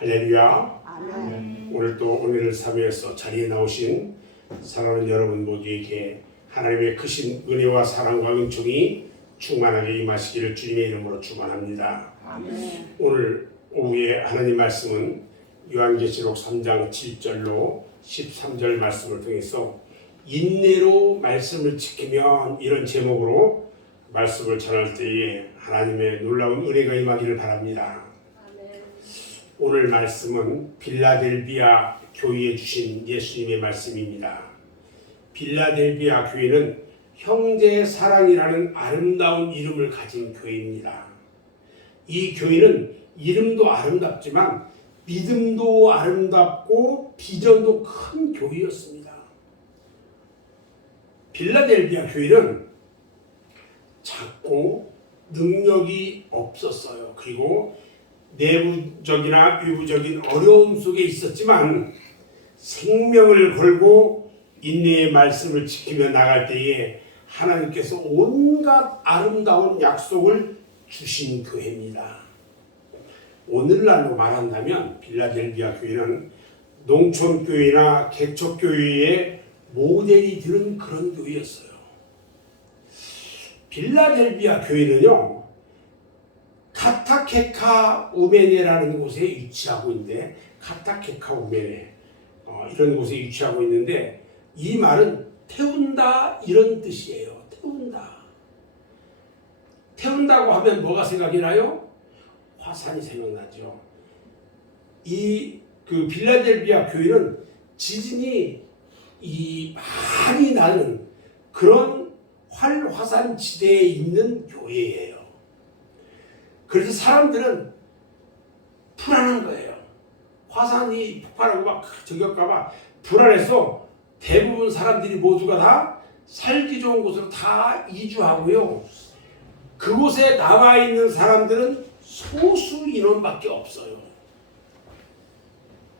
할렐루야. 아멘. 오늘 또 오늘을 사회에서 자리에 나오신 사랑하는 여러분 모두에게 하나님의 크신 은혜와 사랑과 은총이 충만하게 임하시기를 주님의 이름으로 축원합니다. 아멘. 오늘 오후에 하나님 말씀은 요한계시록 3장 7절로 13절 말씀을 통해서 인내로 말씀을 지키면, 이런 제목으로 말씀을 전할 때에 하나님의 놀라운 은혜가 임하기를 바랍니다. 오늘 말씀은 빌라델비아 교회에 주신 예수님의 말씀입니다. 빌라델비아 교회는 형제 사랑이라는 아름다운 이름을 가진 교회입니다. 이 교회는 이름도 아름답지만 믿음도 아름답고 비전도 큰 교회였습니다. 빌라델비아 교회는 작고 능력이 없었어요. 그리고 내부적이나 외부적인 어려움 속에 있었지만 생명을 걸고 인내의 말씀을 지키며 나갈 때에 하나님께서 온갖 아름다운 약속을 주신 교회입니다. 오늘날로 말한다면 빌라델비아 교회는 농촌교회나 개척교회의 모델이 되는 그런 교회였어요. 빌라델비아 교회는요, 카타케카 우메네라는 곳에 위치하고 있는데, 카타케카 우메네 이런 곳에 위치하고 있는데, 이 말은 태운다 이런 뜻이에요. 태운다고 하면 뭐가 생각이 나요? 화산이 생각나죠. 그 빌라델비아 교회는 지진이 많이 나는 그런 활화산 지대에 있는 교회예요. 그래서 사람들은 불안한 거예요. 화산이 폭발하고 막 저기할까봐 불안해서 대부분 사람들이 모두가 다 살기 좋은 곳으로 다 이주하고요. 그곳에 남아 있는 사람들은 소수 인원밖에 없어요.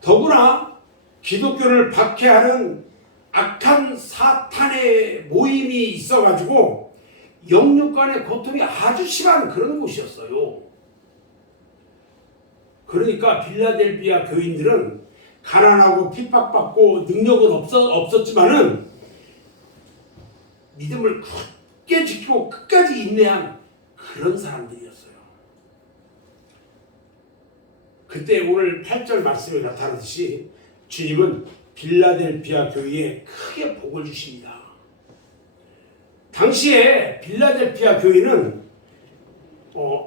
더구나 기독교를 박해하는 악한 사탄의 모임이 있어가지고 영육간의 고통이 아주 심한 그런 곳이었어요. 그러니까 빌라델비아 교인들은 가난하고 핍박받고 능력은 없었지만은 믿음을 굳게 지키고 끝까지 인내한 그런 사람들이었어요. 그때 오늘 8절 말씀에 나타나듯이 주님은 빌라델비아 교회에 크게 복을 주십니다. 당시에 빌라델비아 교회는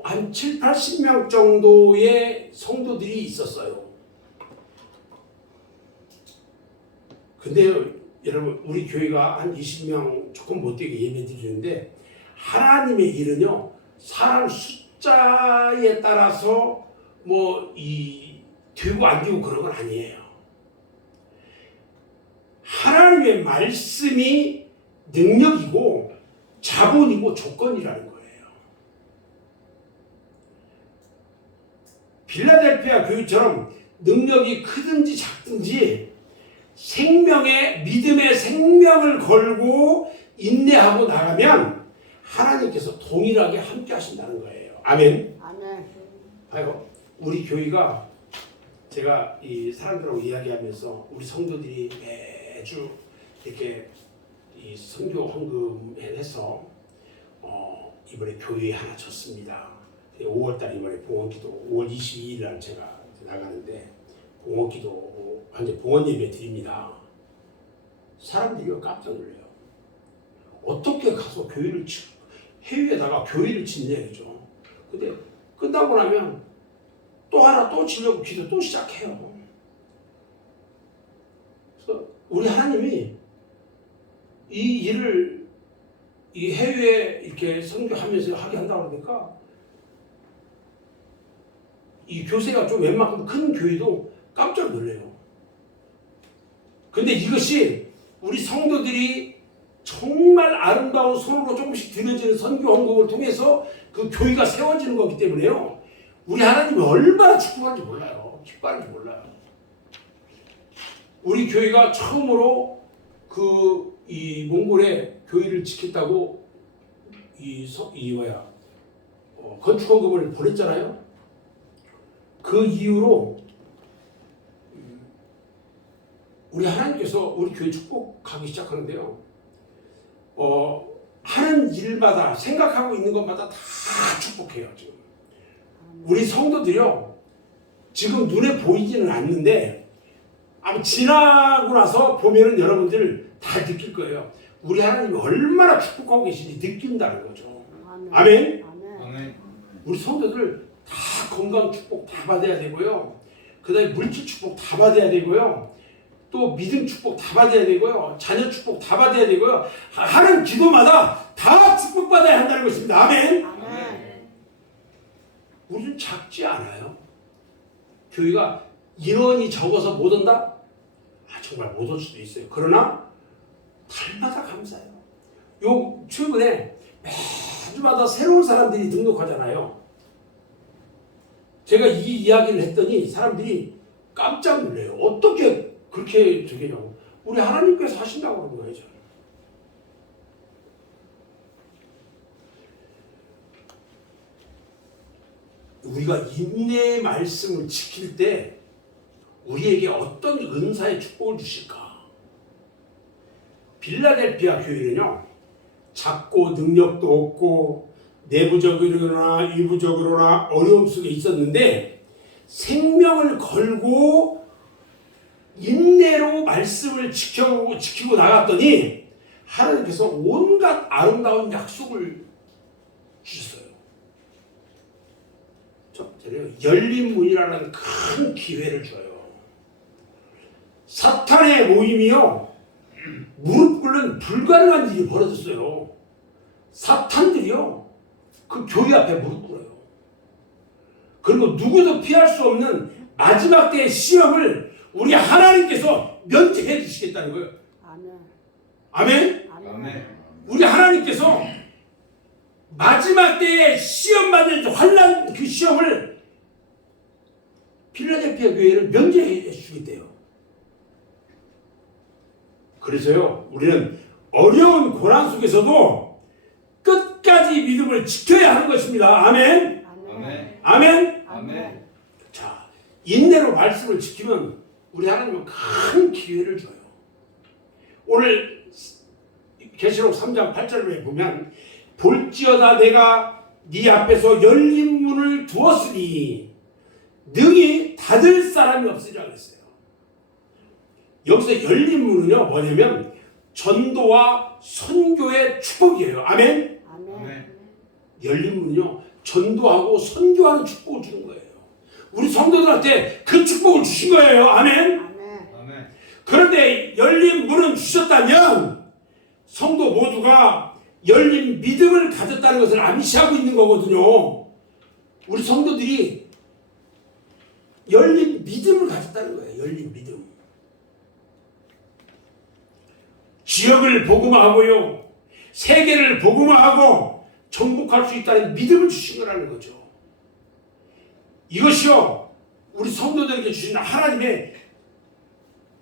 한 7, 80명 정도의 성도들이 있었어요. 근데 여러분, 우리 교회가 한 20명 조금 못되게 예배드리는데, 하나님의 일은요, 사람 숫자에 따라서 되고 안 되고 그런 건 아니에요. 하나님의 말씀이 능력이고 자본이고 조건이라는 거예요. 빌라델비아 교회처럼 능력이 크든지 작든지 믿음의 생명을 걸고 인내하고 나가면 하나님께서 동일하게 함께 하신다는 거예요. 아멘. 아멘. 아이고, 우리 교회가, 제가 이 사람들하고 이야기하면서 우리 성도들이 매주 이렇게 이 선교 헌금해서 이번에 교회에 하나 줬습니다. 5월달 이번에 봉헌기도 5월 22일 날 제가 나가는데 봉헌기도 완전 봉헌 예배 드립니다. 사람들이 깜짝 놀래요. 어떻게 가서 해외에다가 교회를 짓냐 이죠. 근데 끝나고 나면 또 하나 또 지려고 기도 또 시작해요. 그래서 우리 하나님이 이 일을 이 해외에 이렇게 선교하면서 하게 한다고 그러니까 이 교세가 좀 웬만큼 큰 교회도 깜짝 놀래요. 근데 이것이 우리 성도들이 정말 아름다운 손으로 조금씩 드려지는 선교 헌금을 통해서 그 교회가 세워지는 거기 때문에요. 우리 하나님이 얼마나 축복하는지 몰라요. 기뻐하는지 몰라요. 우리 교회가 처음으로 이 몽골에 교회를 지켰다고 건축 헌금을 보냈잖아요. 그 이후로 우리 하나님께서 우리 교회 축복하기 시작하는데요. 하는 일마다 생각하고 있는 것마다 다 축복해요. 지금 우리 성도들이요. 지금 눈에 보이지는 않는데 아마 지나고 나서 보면은 여러분들 다 느낄 거예요. 우리 하나님이 얼마나 축복하고 계신지 느낀다는 거죠. 아멘. 아멘. 우리 성도들 다 건강 축복 다 받아야 되고요. 그다음에 물질 축복 다 받아야 되고요. 또 믿음 축복 다 받아야 되고요. 자녀 축복 다 받아야 되고요. 하는 기도마다 다 축복 받아야 한다는 것입니다. 아멘. 아멘. 우리는 작지 않아요. 교회가 인원이 적어서 못 온다? 정말 못 올 수도 있어요. 그러나 달마다 감사해요. 요 최근에 매주마다 새로운 사람들이 등록하잖아요. 제가 이 이야기를 했더니 사람들이 깜짝 놀래요. 어떻게 그렇게 되겠냐고. 우리 하나님께서 하신다고 그러는 거예요. 저는. 우리가 인내의 말씀을 지킬 때 우리에게 어떤 은사의 축복을 주실까? 빌라델피아 교회는요, 작고 능력도 없고 내부적으로나 일부적으로나 어려움 속에 있었는데 생명을 걸고 인내로 말씀을 지키고 나갔더니 하나님께서 온갖 아름다운 약속을 주셨어요. 첫 번째로 열린 문이라는 큰 기회를 줘요. 사탄의 모임이요, 무릎 꿇는 불가능한 일이 벌어졌어요. 사탄들이요, 그 교회 앞에 무릎 꿇어요. 그리고 누구도 피할 수 없는 마지막 때의 시험을 우리 하나님께서 면제해 주시겠다는 거예요. 아멘. 아멘. 우리 하나님께서 마지막 때에 시험 받을 환난 그 시험을 필라델피아 교회를 면제해 주시겠대요. 그래서요, 우리는 어려운 고난 속에서도 끝까지 믿음을 지켜야 하는 것입니다. 아멘. 아멘. 아멘. 아멘. 자, 인내로 말씀을 지키면 우리 하나님은 큰 기회를 줘요. 오늘 계시록 3장 8절에 보면 볼지어다 내가 네 앞에서 열린 문을 두었으니 능히 닫을 사람이 없으리라 그랬어요. 여기서 열린 문은요, 뭐냐면 전도와 선교의 축복이에요. 아멘. 아멘. 열린 문은요, 전도하고 선교하는 축복을 주는 거예요. 우리 성도들한테 그 축복을 주신 거예요. 아멘. 아멘. 그런데 열린 문은 주셨다면 성도 모두가 열린 믿음을 가졌다는 것을 암시하고 있는 거거든요. 우리 성도들이 열린 믿음을 가졌다는 거예요. 열린 믿음. 지역을 복음화하고요, 세계를 복음화하고 정복할 수 있다는 믿음을 주신 거라는 거죠. 이것이요, 우리 성도들에게 주신 하나님의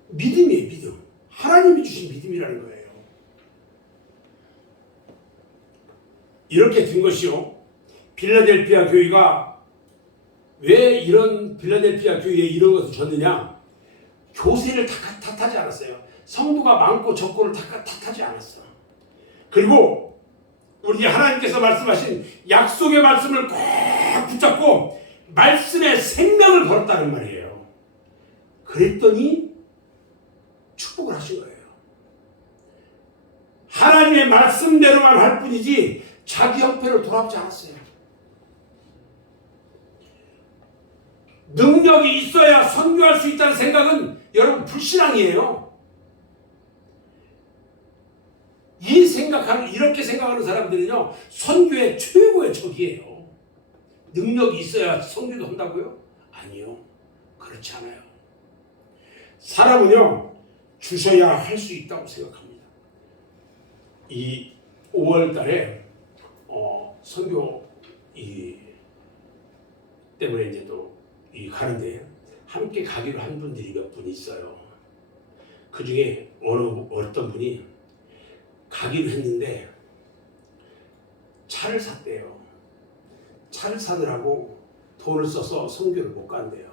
믿음이에요. 믿음. 하나님이 주신 믿음이라는 거예요. 이렇게 된 것이요, 빌라델피아 교회가 왜 이런 빌라델피아 교회에 이런 것을 줬느냐? 교세를 탓하지 않았어요. 성도가 많고 적고를 탓하지 않았어. 그리고 우리 하나님께서 말씀하신 약속의 말씀을 꼭 붙잡고 말씀의 생명을 걸었다는 말이에요. 그랬더니 축복을 하신 거예요. 하나님의 말씀대로만 할 뿐이지 자기 형편을 돌아보지 않았어요. 능력이 있어야 선교할 수 있다는 생각은 여러분 불신앙이에요. 이렇게 생각하는 사람들은요, 선교의 최고의 적이에요. 능력이 있어야 선교도 한다고요? 아니요. 그렇지 않아요. 사람은요, 주셔야 할 수 있다고 생각합니다. 이 5월 달에 선교 때문에 이제 또 가는데 함께 가기로 한 분들이 몇 분 있어요. 그 중에 어떤 분이 가기로 했는데 차를 샀대요. 차를 사느라고 돈을 써서 선교를 못 간대요.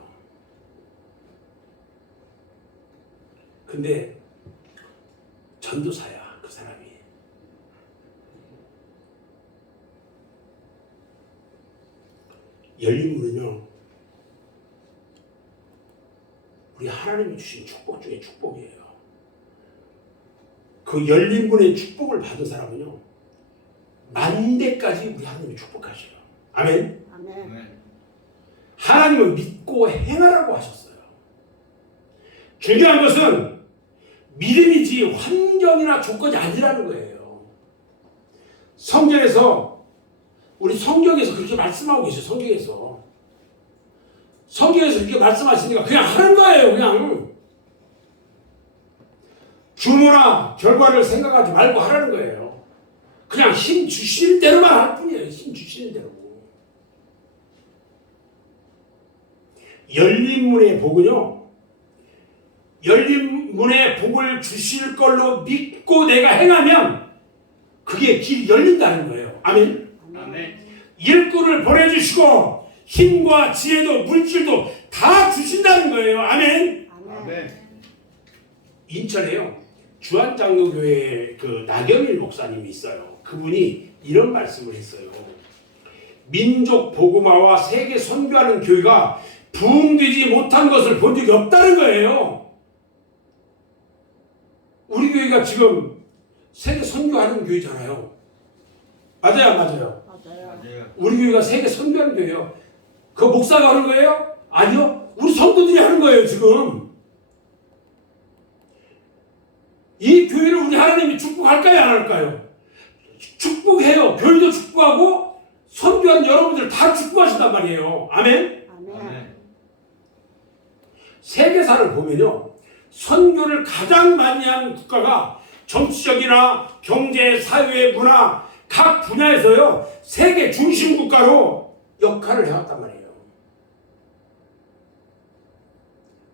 근데 전도사야 그 사람이. 열린 문은요, 우리 하나님이 주신 축복 중에 축복이에요. 그 열린 문의 축복을 받은 사람은요, 만대까지 우리 하나님이 축복하셔요. 아멘. 아멘. 하나님은 믿고 행하라고 하셨어요. 중요한 것은 믿음이지 환경이나 조건이 아니라는 거예요. 성경에서, 우리 성경에서 그렇게 말씀하고 계셔요. 성경에서 이렇게 말씀하시니까 그냥 하는 거예요. 그냥 주문화 결과를 생각하지 말고 하라는 거예요. 그냥 힘 주시는 대로만 할 뿐이에요. 힘 주시는 대로. 열린 문의 복은요, 열린 문의 복을 주실 걸로 믿고 내가 행하면 그게 길이 열린다는 거예요. 아멘. 아멘. 일꾼을 보내주시고 힘과 지혜도 물질도 다 주신다는 거예요. 아멘. 아멘. 인천에요, 주한장로교회 그 나경일 목사님이 있어요. 그분이 이런 말씀을 했어요. 민족 복음화와 세계 선교하는 교회가 부흥되지 못한 것을 본 적이 없다는 거예요. 우리 교회가 지금 세계 선교하는 교회잖아요. 맞아요, 맞아요. 맞아요. 우리 교회가 세계 선교하는 교회예요. 그 목사가 하는 거예요? 아니요. 우리 성도들이 하는 거예요, 지금. 이 교회를 우리 하나님이 축복할까요, 안 할까요? 축복해요. 교회도 축복하고 선교하는 여러분들 다 축복하신단 말이에요. 아멘. 아멘. 세계사를 보면요, 선교를 가장 많이 하는 국가가 정치적이나 경제, 사회, 문화 각 분야에서요 세계 중심 국가로 역할을 해왔단 말이에요.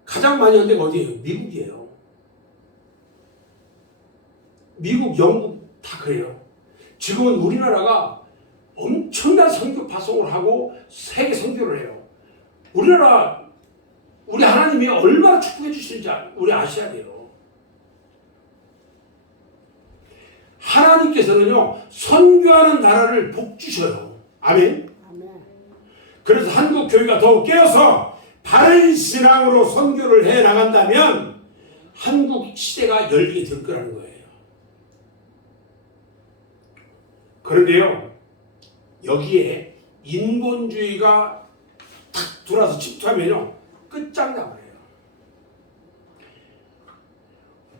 가장 많이 한 데가 어디예요? 미국이에요. 미국, 영국 다 그래요. 지금은 우리나라가 엄청난 선교 파송을 하고 세계 선교를 해요. 우리나라, 우리 하나님이 얼마나 축복해 주시는지 우리 아셔야 돼요. 하나님께서는요, 선교하는 나라를 복 주셔요. 아멘. 아멘. 그래서 한국 교회가 더욱 깨어서 바른 신앙으로 선교를 해 나간다면 한국 시대가 열리게 될 거라는 거예요. 그런데요, 여기에 인본주의가 탁 들어와서 침투하면요, 끝장나버려요.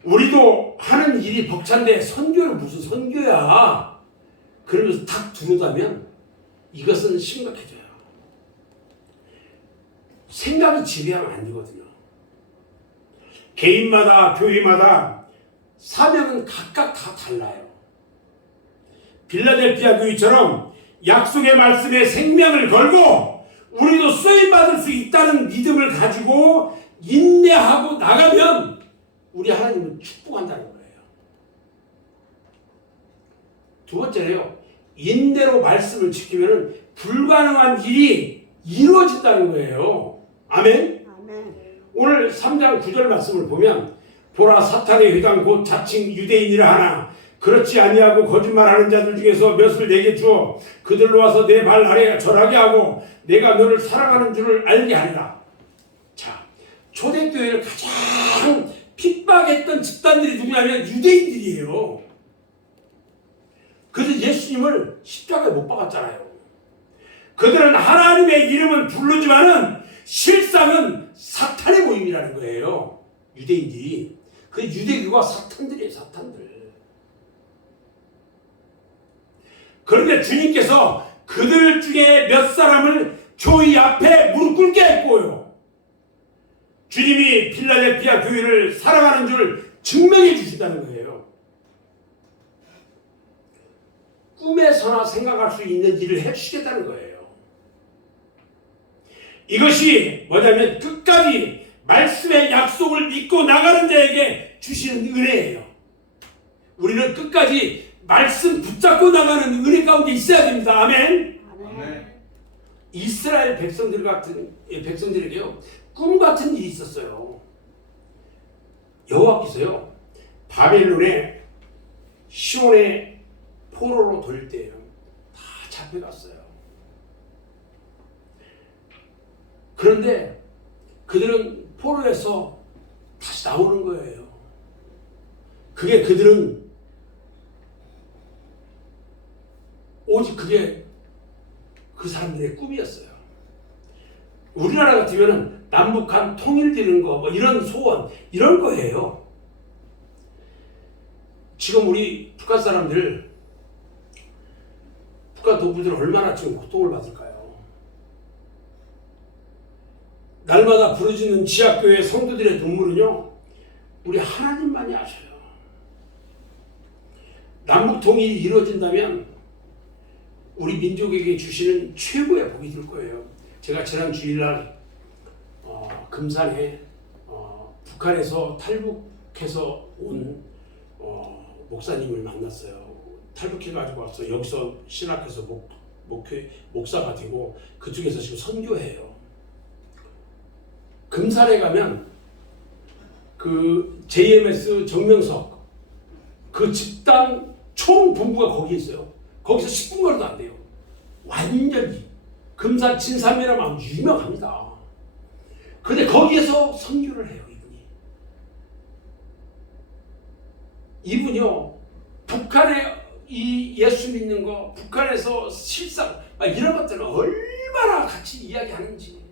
우리도 하는 일이 벅찬데 선교는 무슨 선교야? 그러면서 탁 들어오다면 이것은 심각해져요. 생각이 지배하면 안 되거든요. 개인마다, 교회마다 사명은 각각 다 달라요. 빌라델피아 교회처럼 약속의 말씀에 생명을 걸고 우리도 쓰임받을 수 있다는 믿음을 가지고 인내하고 나가면 우리 하나님은 축복한다는 거예요. 두 번째로요, 인내로 말씀을 지키면 불가능한 일이 이루어진다는 거예요. 아멘? 아멘. 오늘 3장 9절 말씀을 보면 보라 사탄의 회당 곧 자칭 유대인이라 하나 그렇지 아니하고 거짓말하는 자들 중에서 몇을 내게 주어 그들로 와서 내 발 아래 절하게 하고 내가 너를 사랑하는 줄을 알게 하리라. 자, 초대교회를 가장 핍박했던 집단들이 누구냐면 유대인들이에요. 그래서 예수님을 십자가에 못 박았잖아요. 그들은 하나님의 이름은 부르지만은 실상은 사탄의 모임이라는 거예요. 유대인들이. 그 유대교가 사탄들이에요. 사탄들. 그런데 주님께서 그들 중에 몇 사람을 교회 앞에 무릎 꿇게 했고요. 주님이 필라델피아 교회를 사랑하는 줄 증명해 주신다는 거예요. 꿈에서나 생각할 수 있는 일을 해주시겠다는 거예요. 이것이 뭐냐면 끝까지 말씀의 약속을 믿고 나가는 자에게 주시는 은혜예요. 우리는 끝까지 말씀 붙잡고 나가는 은혜 가운데 있어야 됩니다. 아멘. 아멘. 이스라엘 백성들에게요, 꿈 같은 일이 있었어요. 여호와께서요 바벨론의 시온의 포로로 돌릴 때예요. 다 잡혀갔어요. 그런데 그들은 포로에서 다시 나오는 거예요. 그게 그들은 오직 그게 그 사람들의 꿈이었어요. 우리나라 같으면은 남북한 통일되는 거, 뭐 이런 소원, 이런 거예요. 지금 우리 북한 사람들, 북한 동포들 얼마나 지금 고통을 받을까요? 날마다 부르짖는 지하교회 성도들의 눈물은요, 우리 하나님만이 아셔요. 남북 통일이 이루어진다면 우리 민족에게 주시는 최고의 복이 될 거예요. 제가 지난 주일날 금산에 북한에서 탈북해서 온 목사님을 만났어요. 탈북해가지고 와서 여기서 신학해서 목사가 되고 그쪽에서 지금 선교해요. 금산에 가면 그 JMS 정명석 그 집단 총본부가 거기 있어요. 거기서 10분 걸어도 안 돼요. 완전히 금산 진삼이라면 아주 유명합니다. 근데 거기에서 선교를 해요. 이분이요 북한에 이 예수 믿는 거, 북한에서 실상 이런 것들을 얼마나 같이 이야기하는지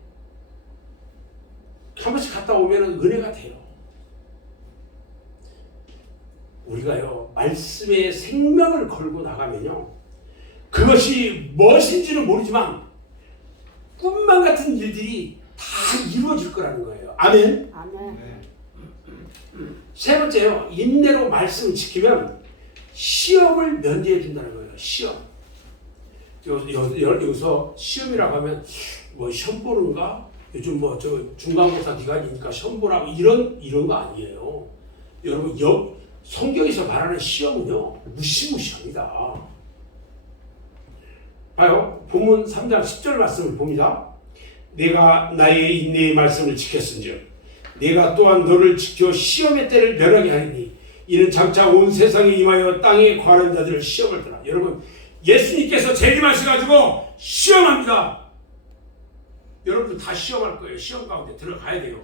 한 번씩 갔다 오면 은혜가 돼요. 우리가요 말씀에 생명을 걸고 나가면요 그것이 무엇인지는 모르지만 꿈만 같은 일들이 다 이루어질 거라는 거예요. 아멘. 아멘. 세 번째요, 인내로 말씀을 지키면 시험을 면제해 준다는 거예요. 시험. 여기서 시험이라고 하면 뭐 시험 보는가? 요즘 뭐 저 중간고사 기간이니까 시험 보라고 이런 거 아니에요. 여러분 성경에서 말하는 시험은요 무시무시합니다. 봐요. 본문 3장 10절 말씀을 봅니다. 내가 나의 인내의 말씀을 지켰은즉 내가 또한 너를 지켜 시험의 때를 면하게 하리니 이는 장차 온 세상에 임하여 땅에 관한 자들을 시험을 더라. 여러분 예수님께서 재림하셔가지고 시험합니다. 여러분들 다 시험할 거예요. 시험 가운데 들어가야 돼요.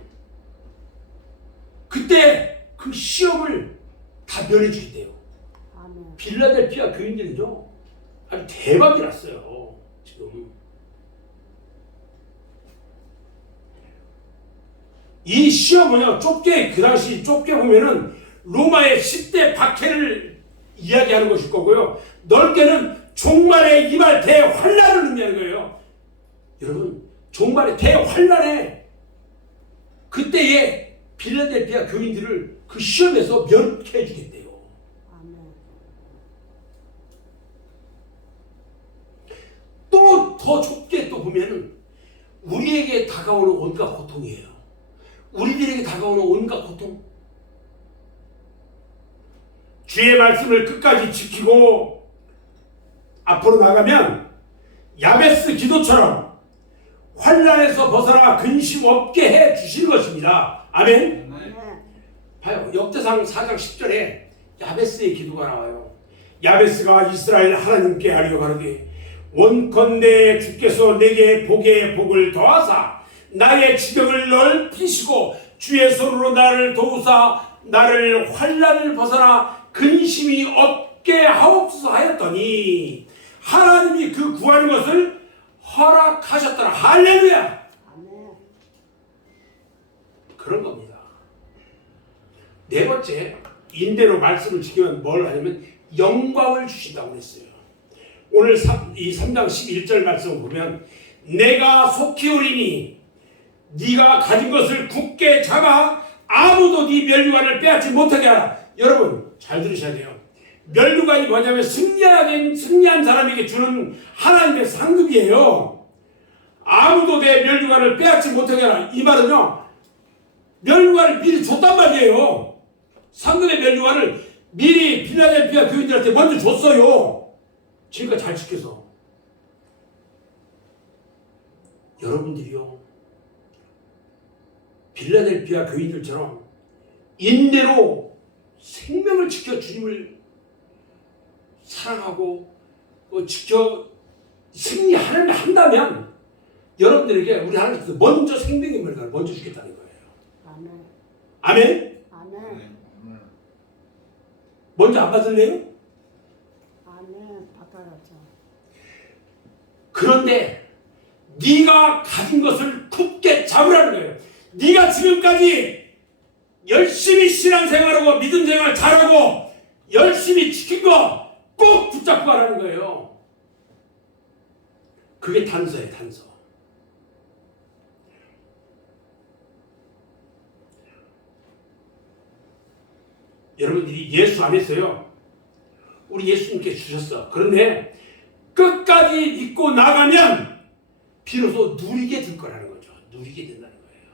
그때 그 시험을 다 면해주게 돼요. 아멘. 빌라델피아 교인들은요 아주 대박이 났어요. 지금 이 시험은요 그 당시 좁게 보면은 로마의 10대 박해를 이야기하는 것일 거고요, 넓게는 종말에 임할 대환란을 의미하는 거예요. 여러분 종말의 대환란에 그때의 빌라델피아 교인들을 그 시험에서 면케해 주겠대요. 아멘. 또 더 좁게 또 보면은 우리에게 다가오는 온갖 고통이에요. 우리들에게 다가오는 온갖 고통. 주의 말씀을 끝까지 지키고 앞으로 나가면 야베스 기도처럼 환난에서 벗어나 근심 없게 해 주실 것입니다. 아멘. 아멘. 봐요. 역대상 4장 10절에 야베스의 기도가 나와요. 야베스가 이스라엘 하나님께 아뢰어 가로되 원컨대 주께서 내게 복에 복을 더하사 나의 지경을 넓히시고 주의 손으로 나를 도우사 나를 환난을 벗어나 근심이 없게 하옵소서 하였더니 하나님이 그 구하는 것을 허락하셨더라. 할렐루야. 아멘. 그런 겁니다. 네 번째, 인대로 말씀을 지키면 뭘 하냐면 영광을 주신다고 했어요. 오늘 이 3장 11절 말씀을 보면 내가 속히 오리니 네가 가진 것을 굳게 잡아 아무도 네 면류관을 빼앗지 못하게 하라. 여러분 잘 들으셔야 돼요. 면류관이 뭐냐면 승리한 사람에게 주는 하나님의 상급이에요. 아무도 내 면류관을 빼앗지 못하게 하라. 이 말은요 면류관을 미리 줬단 말이에요. 상급의 면류관을 미리 빌라델피아 교인들한테 먼저 줬어요. 지금까지 잘 지켜서. 여러분들이요 빌라델피아 교인들처럼 인내로 생명을 지켜 주님을 사랑하고 지켜 승리하려면 한다면 여러분들에게 우리 하나님께서 먼저 생명의 물을 먼저 주겠다는 거예요. 아멘. 아멘? 아멘. 먼저 안 받을래요? 아멘. 받아야죠. 그런데 네가 가진 것을 굳게 잡으라는 거예요. 네가 지금까지 열심히 신앙생활하고 믿음생활 잘하고 열심히 지킨 거 꼭 붙잡고 가라는 거예요. 그게 단서예요. 단서. 여러분들이 예수 안에서요, 우리 예수님께 주셨어. 그런데 끝까지 믿고 나가면 비로소 누리게 될 거라는 거죠. 누리게 된다는 거예요.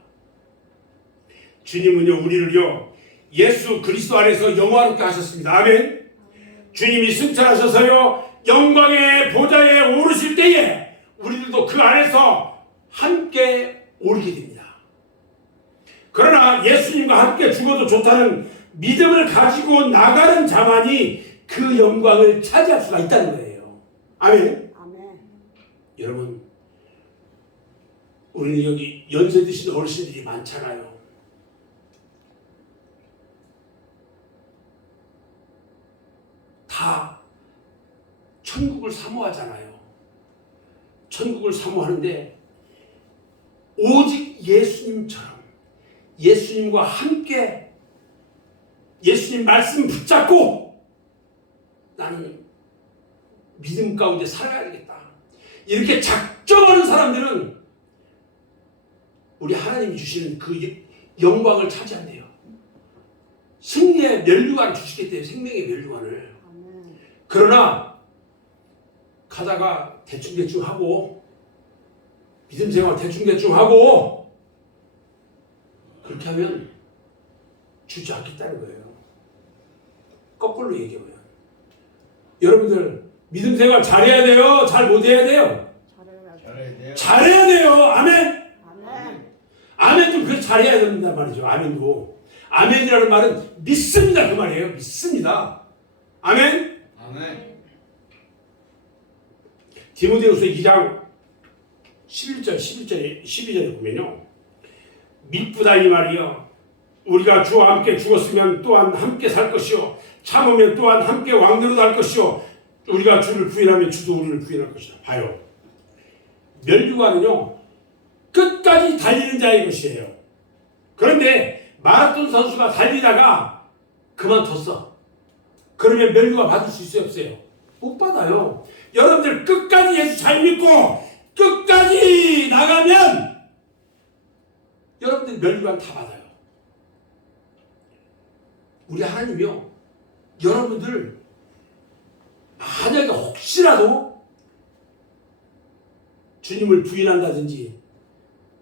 주님은요, 우리를요, 예수 그리스도 안에서 영화롭게 하셨습니다. 아멘. 주님이 승천하셔서요, 영광의 보좌에 오르실 때에 우리들도 그 안에서 함께 오르게 됩니다. 그러나 예수님과 함께 죽어도 좋다는 믿음을 가지고 나가는 자만이 그 영광을 차지할 수가 있다는 거예요. 아멘. 아멘. 여러분, 우리는 여기 연세 드신 어르신들이 많잖아요. 다 천국을 사모하잖아요. 천국을 사모하는데 오직 예수님처럼 예수님과 함께 예수님 말씀 붙잡고 나는 믿음 가운데 살아야 되겠다. 이렇게 작정하는 사람들은 우리 하나님이 주시는 그 영광을 차지한대요. 승리의 면류관을 주시겠대요. 생명의 면류관을. 아멘. 그러나 가다가 대충대충 하고 믿음 생활 대충대충 하고 그렇게 하면 주지 않겠다는 거예요. 거꾸로 얘기하면 여러분들 믿음 생활 잘해야 돼요? 잘 못해야 돼요? 잘해야죠. 잘해야 돼요. 아멘. 아멘. 아멘 좀 그래서 잘해야 된단 말이죠. 아멘도. 아멘이라는 말은 믿습니다 그 말이에요. 믿습니다. 아멘. 아멘. 디모데후서 2장 11절 12절에 보면요. 믿부다 이 말이요. 우리가 주와 함께 죽었으면 또한 함께 살 것이요. 참으면 또한 함께 왕노릇 할 것이요. 우리가 주를 부인하면 주도 우리를 부인할 것이다. 봐요. 면류관은요. 끝까지 달리는 자의 것이에요. 그런데 마라톤 선수가 달리다가 그만뒀어. 그러면 면류관 받을 수 있어요? 없어요? 못 받아요. 여러분들 끝까지 예수 잘 믿고 끝까지 나가면 여러분들 면류관 다 받아요. 우리 하나님이요. 여러분들 만약에 혹시라도 주님을 부인한다든지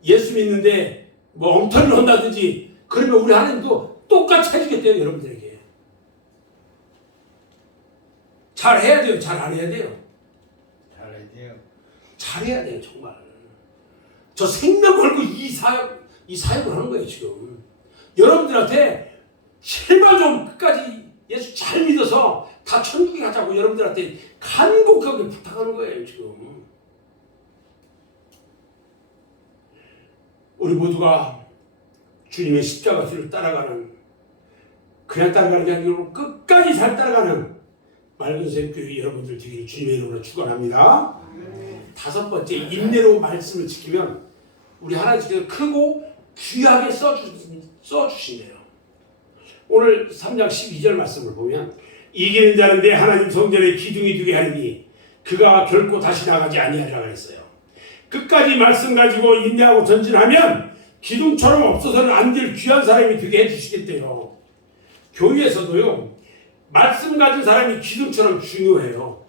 예수 믿는데 뭐 엉터리를 한다든지 그러면 우리 하나님도 똑같이 해주겠대요. 여러분들에게. 잘 해야 돼요? 잘 안 해야 돼요? 잘해야 돼요. 잘해야 돼요. 정말. 저 생명 걸고 이 사역을 하는 거예요. 지금. 여러분들한테 제발 좀 끝까지 예수 잘 믿어서 다 천국에 가자고 여러분들한테 간곡하게 부탁하는 거예요. 지금. 우리 모두가 주님의 십자가 길을 따라가는 그냥 따라가는 게 아니고 끝까지 잘 따라가는 맑은색 교회 여러분들 되기를 주님의 이름으로 축원합니다. 다섯 번째, 인내로 말씀을 지키면 우리 하나님께서 크고 귀하게 써주신대요. 오늘 3장 12절 말씀을 보면 이기는 자는 내 하나님 성전에 기둥이 되게 하리니 그가 결코 다시 나가지 아니하리라 했어요. 끝까지 말씀 가지고 인내하고 전진하면 기둥처럼 없어서는 안 될 귀한 사람이 되게 해주시겠대요. 교회에서도요. 말씀 가진 사람이 기둥처럼 중요해요.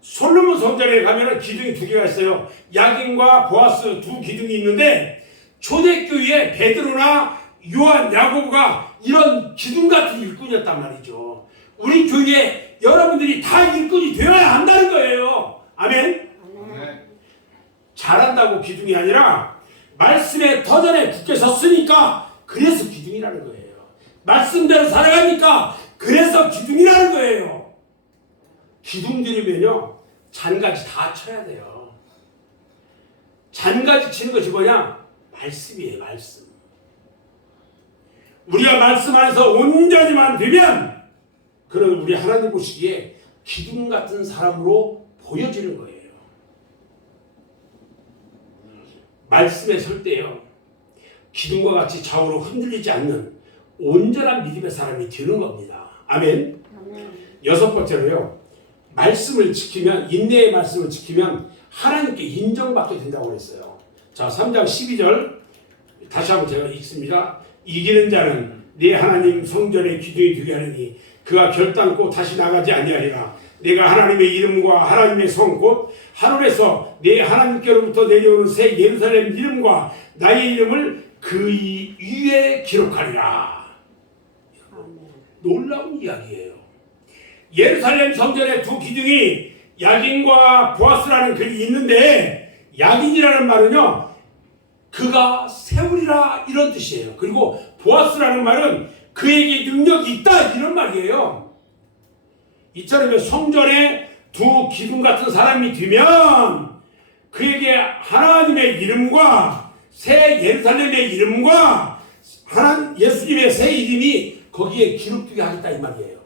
솔로몬 성전에 가면 기둥이 두 개가 있어요. 야긴과 보아스 두 기둥이 있는데 초대교회에 베드로나 요한, 야고보가 이런 기둥 같은 일꾼이었단 말이죠. 우리 교회에 여러분들이 다 일꾼이 되어야 한다는 거예요. 아멘? 아멘. 잘한다고 기둥이 아니라 말씀에 더 전에 굳게 섰으니까 그래서 기둥이라는 거예요. 말씀대로 살아가니까 그래서 기둥이라는 거예요. 기둥 들이면요 잔가지 다 쳐야 돼요. 잔가지 치는 것이 뭐냐? 말씀이에요. 말씀. 우리가 말씀 안에서 온전히만 되면 그는 우리 하나님 보시기에 기둥 같은 사람으로 보여지는 거예요. 말씀에 설 때요 기둥과 같이 좌우로 흔들리지 않는 온전한 믿음의 사람이 되는 겁니다. 아멘. 아멘. 여섯 번째로요 말씀을 지키면, 인내의 말씀을 지키면 하나님께 인정받게 된다고 그랬어요. 자, 3장 12절 다시 한번 제가 읽습니다. 이기는 자는 내 하나님 성전의 기둥이 되게 하느니 그가 결단코 다시 나가지 아니하리라. 내가 하나님의 이름과 하나님의 성 곧 하늘에서 내 하나님께로부터 내려오는 새 예루살렘 이름과 나의 이름을 그 위에 기록하리라. 아멘. 놀라운 이야기예요. 예루살렘 성전의 두 기둥이 야긴과 보아스라는 글이 있는데, 야긴이라는 말은요 그가 세우리라 이런 뜻이에요. 그리고 보아스라는 말은 그에게 능력이 있다 이런 말이에요. 이처럼 성전에 두 기둥 같은 사람이 되면 그에게 하나님의 이름과 새 예루살렘의 이름과 예수님의 새 이름이 거기에 기록되게 하겠다 이 말이에요.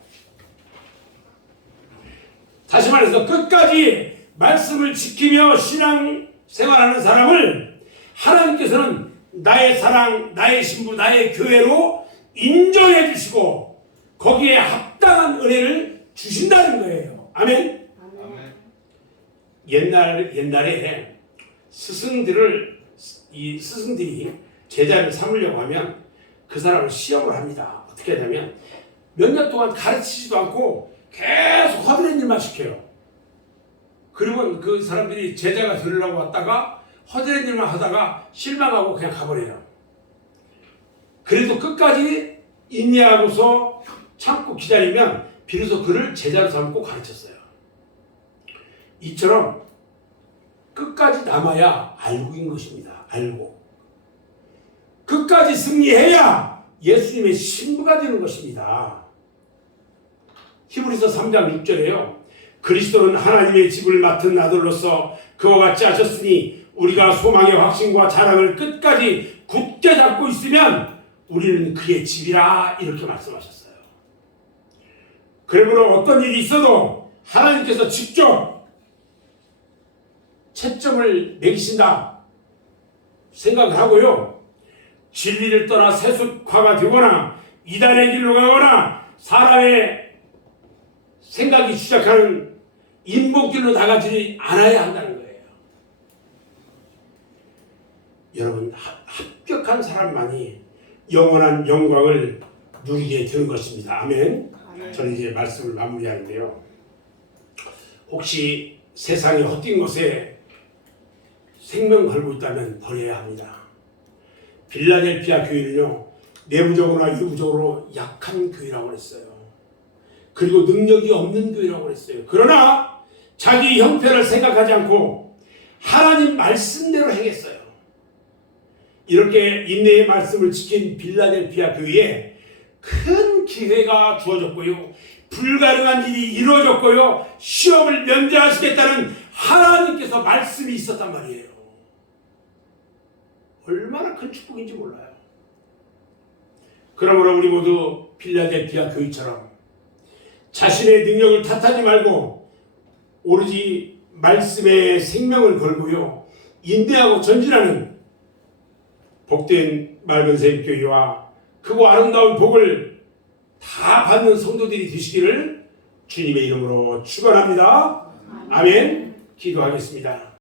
다시 말해서 끝까지 말씀을 지키며 신앙 생활하는 사람을 하나님께서는 나의 사랑, 나의 신부, 나의 교회로 인정해 주시고 거기에 합당한 은혜를 주신다는 거예요. 아멘. 아멘. 옛날에 스승들이 제자를 삼으려고 하면 그 사람을 시험을 합니다. 어떻게 하냐면 몇 년 동안 가르치지도 않고 계속 허드렛 일만 시켜요. 그러면 그 사람들이 제자가 되려고 왔다가 허드렛 일만 하다가 실망하고 그냥 가버려요. 그래도 끝까지 인내하고서 참고 기다리면 비로소 그를 제자로 삼고 가르쳤어요. 이처럼 끝까지 남아야 알고인 것입니다. 알고 끝까지 승리해야 예수님의 신부가 되는 것입니다. 히브리서 3장 6절에요. 그리스도는 하나님의 집을 맡은 아들로서 그와 같이 하셨으니 우리가 소망의 확신과 자랑을 끝까지 굳게 잡고 있으면 우리는 그의 집이라 이렇게 말씀하셨어요. 그러므로 어떤 일이 있어도 하나님께서 직접 채점을 매기신다 생각을 하고요. 진리를 떠나 세속화가 되거나 이단의 길로 가거나 사람의 생각이 시작하는 인목길로 나가지 않아야 한다는 거예요. 여러분, 합격한 사람만이 영원한 영광을 누리게 되는 것입니다. 아멘. 아멘. 저는 이제 말씀을 마무리하는데요. 혹시 세상의 헛된 것에 생명 걸고 있다면 버려야 합니다. 빌라델피아 교회는요, 내부적으로나 외부적으로 약한 교회라고 했어요. 그리고 능력이 없는 교회라고 했어요. 그러나 자기 형편을 생각하지 않고 하나님 말씀대로 행했어요. 이렇게 인내의 말씀을 지킨 빌라델피아 교회에 큰 기회가 주어졌고요. 불가능한 일이 이루어졌고요. 시험을 면제하시겠다는 하나님께서 말씀이 있었단 말이에요. 얼마나 큰 축복인지 몰라요. 그러므로 우리 모두 빌라델피아 교회처럼 자신의 능력을 탓하지 말고 오로지 말씀에 생명을 걸고요. 인내하고 전진하는 복된 맑은샘 교회와 크고 아름다운 복을 다 받는 성도들이 되시기를 주님의 이름으로 축원합니다. 아멘. 기도하겠습니다.